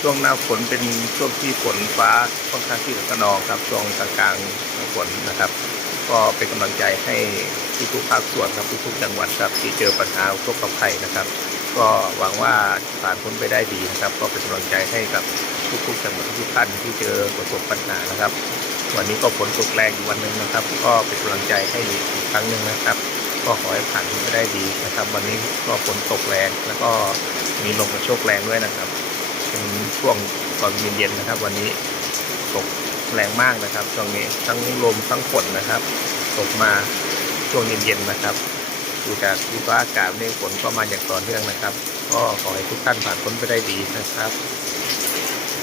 ช่วงหน้าฝนเป็นช่วงที่ฝนฟ้าค่อนข้างที่จะนองครับช่วงกลางๆฝนนะครับ ก็เป็นกำลังใจให้ทุกๆภาคส่วนครับทุกๆจังหวัดครับที่เจอปัญหาอุทกภัยนะครับก็หวังว่าผ่านพ้นไปได้ดีนะครับก็เป็นกำลังใจให้กับทุกๆจังหวัดทุกท่านที่เจอประสบปัญหานะครับวันนี้ก็ฝนตกแรงอยู่วันหนึ่งนะครับก็เป็นกำลังใจให้อีกครั้งหนึ่งนะครับก็ขอให้ผ่านพ้นไปได้ดีนะครับวันนี้ก็ฝนตกแรงแล้วก็มีลมกระโชกแรงด้วยนะครับเป็นช่วงตอนเย็นๆนะครับวันนี้ตกแรงมากนะครับช่วงนี้ทั้งลมทั้งฝนนะครับตกมาช่วงเย็นๆนะครับดูจากวิฟ้าอากาศเมฆฝนก็มาอย่างต่อเนื่องนะครับก็ขอให้ทุกท่านผ่านพ้นไปได้ดีนะครับ